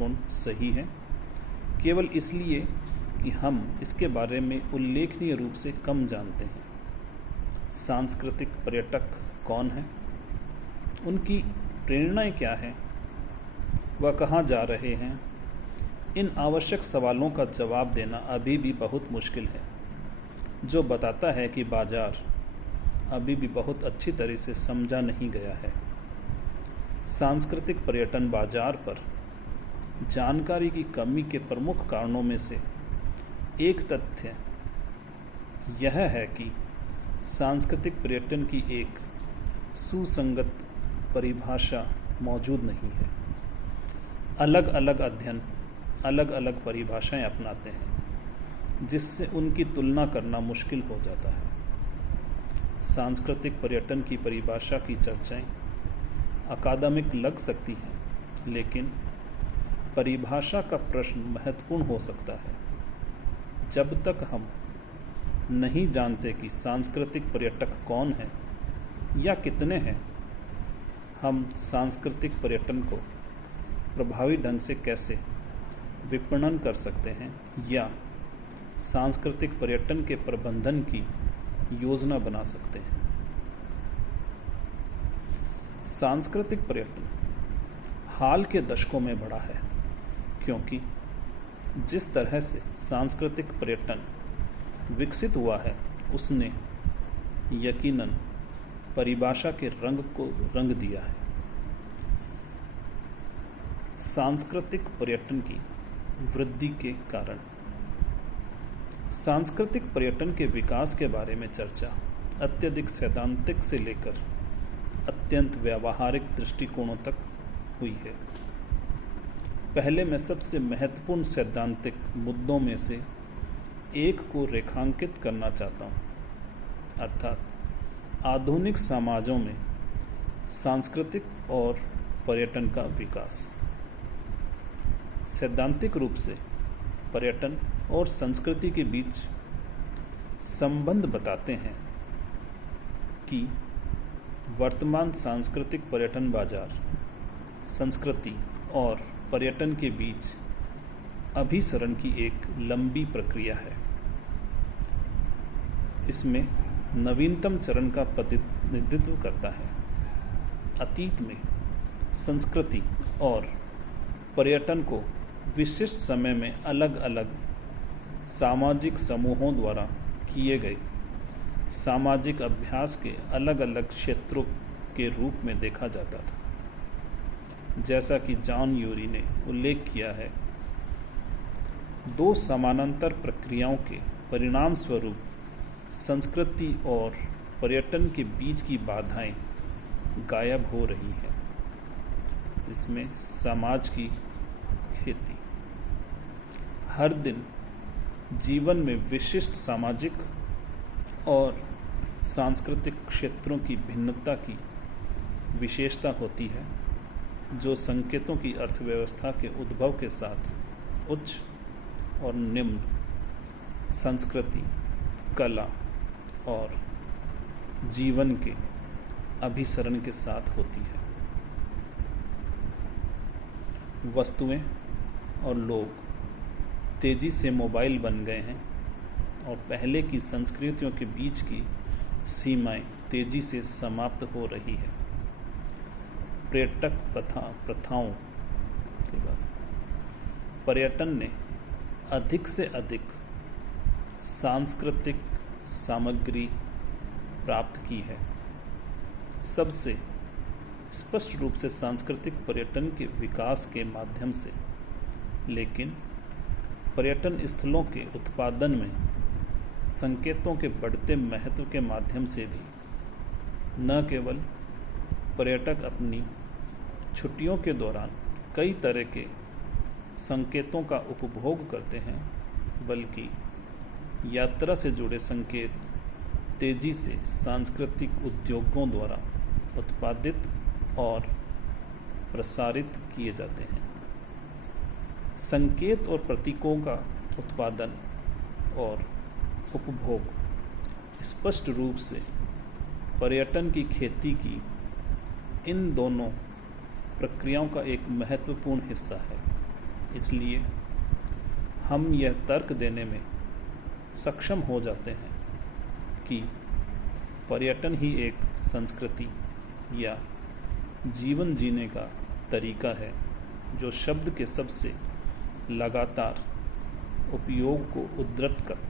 दृष्टिकोण सही है, केवल इसलिए कि हम इसके बारे में उल्लेखनीय रूप से कम जानते हैं। सांस्कृतिक पर्यटक कौन हैं? उनकी प्रेरणाएं क्या हैं? वह कहाँ जा रहे हैं? इन आवश्यक सवालों का जवाब देना अभी भी बहुत मुश्किल है, जो बताता है कि बाजार अभी भी बहुत अच्छी तरह से समझा नहीं गया है। सांस्कृतिक पर्यटन बाजार पर जानकारी की कमी के प्रमुख कारणों में से एक तथ्य यह है कि सांस्कृतिक पर्यटन की एक सुसंगत परिभाषा मौजूद नहीं है। अलग अलग अध्ययन अलग अलग परिभाषाएं अपनाते हैं, जिससे उनकी तुलना करना मुश्किल हो जाता है। सांस्कृतिक पर्यटन की परिभाषा की चर्चाएं अकादमिक लग सकती हैं, लेकिन परिभाषा का प्रश्न महत्वपूर्ण हो सकता है। जब तक हम नहीं जानते कि सांस्कृतिक पर्यटक कौन है या कितने हैं, हम सांस्कृतिक पर्यटन को प्रभावी ढंग से कैसे विपणन कर सकते हैं या सांस्कृतिक पर्यटन के प्रबंधन की योजना बना सकते हैं। सांस्कृतिक पर्यटन हाल के दशकों में बढ़ा है, क्योंकि जिस तरह से सांस्कृतिक पर्यटन विकसित हुआ है, उसने यकीनन परिभाषा के रंग को रंग दिया है। सांस्कृतिक पर्यटन की वृद्धि के कारण सांस्कृतिक पर्यटन के विकास के बारे में चर्चा अत्यधिक सैद्धांतिक से लेकर अत्यंत व्यावहारिक दृष्टिकोणों तक हुई है। पहले मैं सबसे महत्वपूर्ण सैद्धांतिक मुद्दों में से एक को रेखांकित करना चाहता हूँ, अर्थात आधुनिक समाजों में सांस्कृतिक और पर्यटन का विकास। सैद्धांतिक रूप से पर्यटन और संस्कृति के बीच संबंध बताते हैं कि वर्तमान सांस्कृतिक पर्यटन बाजार संस्कृति और पर्यटन के बीच अभिसरण की एक लंबी प्रक्रिया है। इसमें नवीनतम चरण का प्रतिनिधित्व करता है। अतीत में संस्कृति और पर्यटन को विशिष्ट समय में अलग अलग सामाजिक समूहों द्वारा किए गए सामाजिक अभ्यास के अलग अलग क्षेत्रों के रूप में देखा जाता था। जैसा कि जॉन यूरी ने उल्लेख किया है, दो समानांतर प्रक्रियाओं के परिणाम स्वरूप संस्कृति और पर्यटन के बीच की बाधाएं गायब हो रही हैं। इसमें समाज की खेती हर दिन जीवन में विशिष्ट सामाजिक और सांस्कृतिक क्षेत्रों की भिन्नता की विशेषता होती है, जो संकेतों की अर्थव्यवस्था के उद्भव के साथ उच्च और निम्न संस्कृति, कला और जीवन के अभिसरण के साथ होती है। वस्तुएं और लोग तेजी से मोबाइल बन गए हैं और पहले की संस्कृतियों के बीच की सीमाएं तेजी से समाप्त हो रही है। पर्यटक प्रथाओं के बाद पर्यटन ने अधिक से अधिक सांस्कृतिक सामग्री प्राप्त की है। सबसे स्पष्ट रूप से सांस्कृतिक पर्यटन के विकास के माध्यम से, लेकिन पर्यटन स्थलों के उत्पादन में संकेतों के बढ़ते महत्व के माध्यम से भी न केवल पर्यटक अपनी छुट्टियों के दौरान कई तरह के संकेतों का उपभोग करते हैं, बल्कि यात्रा से जुड़े संकेत तेजी से सांस्कृतिक उद्योगों द्वारा उत्पादित और प्रसारित किए जाते हैं। संकेत और प्रतीकों का उत्पादन और उपभोग स्पष्ट रूप से पर्यटन की खेती की इन दोनों प्रक्रियाओं का एक महत्वपूर्ण हिस्सा है। इसलिए हम यह तर्क देने में सक्षम हो जाते हैं कि पर्यटन ही एक संस्कृति या जीवन जीने का तरीका है जो शब्द के सबसे लगातार उपयोग को उद्धृत करता है।